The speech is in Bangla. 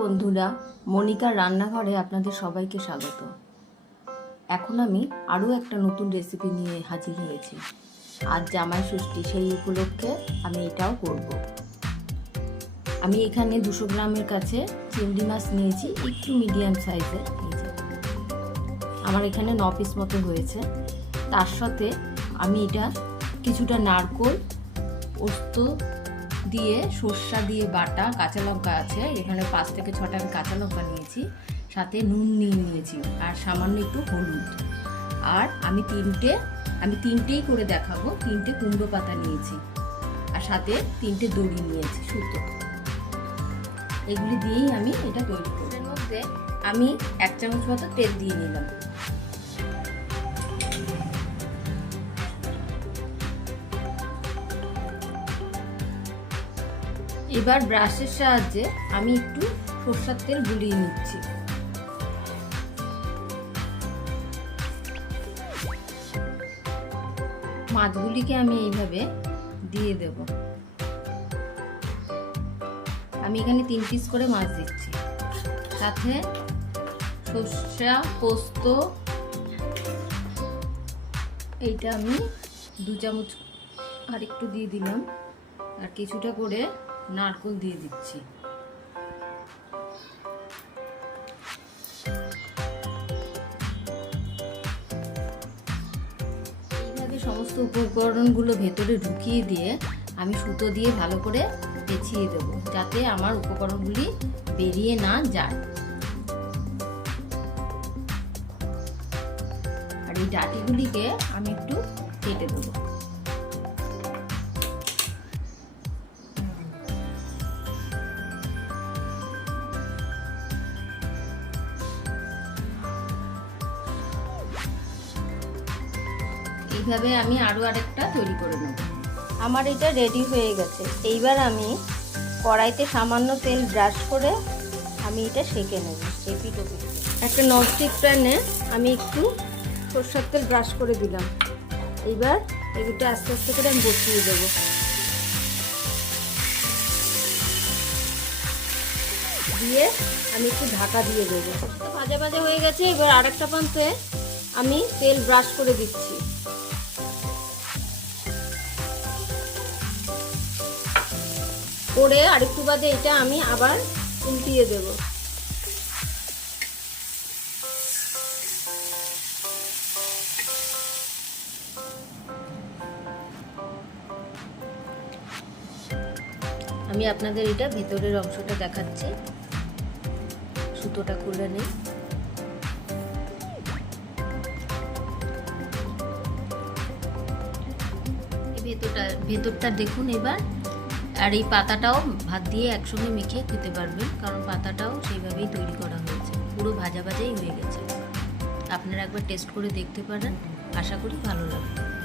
বন্ধুরা, মনিকার রান্নাঘরে আপনাদের সবাইকে স্বাগত। এখন আমি আরও একটা নতুন রেসিপি নিয়ে হাজির হয়েছি। আজ জামাই ষষ্ঠী, সেই উপলক্ষে আমি এটাও করব। আমি এখানে 200 গ্রামের কাছে চিংড়ি মাছ নিয়েছি, একটু মিডিয়াম সাইজের। আমার এখানে 9 পিস মতো হয়েছে। তার সাথে আমি এটা কিছুটা নারকোল, পোস্ত দিয়ে, সর্ষা দিয়ে বাটা, কাঁচা লঙ্কা আছে এখানে 5 থেকে 6টা আমি কাঁচা লঙ্কা নিয়েছি, সাথে নুন নিয়েছি আর সামান্য একটু হলুদ। আর আমি তিনটেই করে দেখাবো। 3টে কুমড়ো পাতা নিয়েছি আর সাথে 3টে দড়ি নিয়েছি, সুতো। এগুলি দিয়েই আমি এটা তৈরি করব। এর মধ্যে আমি 1 চামচ মতো তেল দিয়ে নিলাম। এবার ব্রাশের সাহায্যে আমি একটু সরষের তেল গুলিয়ে নিচ্ছি। মাছগুলিকে আমি এইভাবে দিয়ে দেব। আমি এখানে 3 পিস করে মাছ দিচ্ছি, সাথে সর্ষা, পোস্ত, এইটা আমি 2 চামচ আর একটু দিয়ে দিলাম, আর কিছুটা করে নারকেল দিয়ে দিচ্ছি। এইভাবে সমস্ত উপকরণগুলো ভেতরে ঢুকিয়ে দিয়ে আমি সুতো দিয়ে ভালো করে পেঁচিয়ে দেব, যাতে আমার উপকরণগুলি বেরিয়ে না যায়। আর এই ডাঁটিগুলিকে আমি একটু কেটে দেবো। এইভাবে আমি আরও আরেকটা তৈরি করে নেব। আমার এটা রেডি হয়ে গেছে। এইবার আমি কড়াইতে সামান্য তেল ব্রাশ করে আমি এটা সেঁকে নেব। একটা ননস্টিক প্যানে আমি একটু সরষের তেল ব্রাশ করে দিলাম। এইবার এগুলো আস্তে আস্তে করে আমি বসিয়ে দেব। দিয়ে আমি একটু ঢাকা দিয়ে দেবো। ভাজা ভাজা হয়ে গেছে। এবার আরেকটা প্রান্তে আমি তেল ব্রাশ করে দিচ্ছি। করে আরেকটু বাদে এটা আমি আবার উল্টিয়ে দেব। আমি আপনাদের এটা ভেতরের অংশটা দেখাচ্ছি। সুতোটা খুলে নেই। ভেতরটা দেখুন এবার। আর এই পাতাটাও ভাত দিয়ে একসঙ্গে মেখে খেতে পারবেন, কারণ পাতাটাও সেইভাবেই তৈরি করা হয়েছে। পুরো ভাজা ভাজাই হয়ে গেছে। আপনারা একবার টেস্ট করে দেখতে পারেন, আশা করি ভালো লাগবে।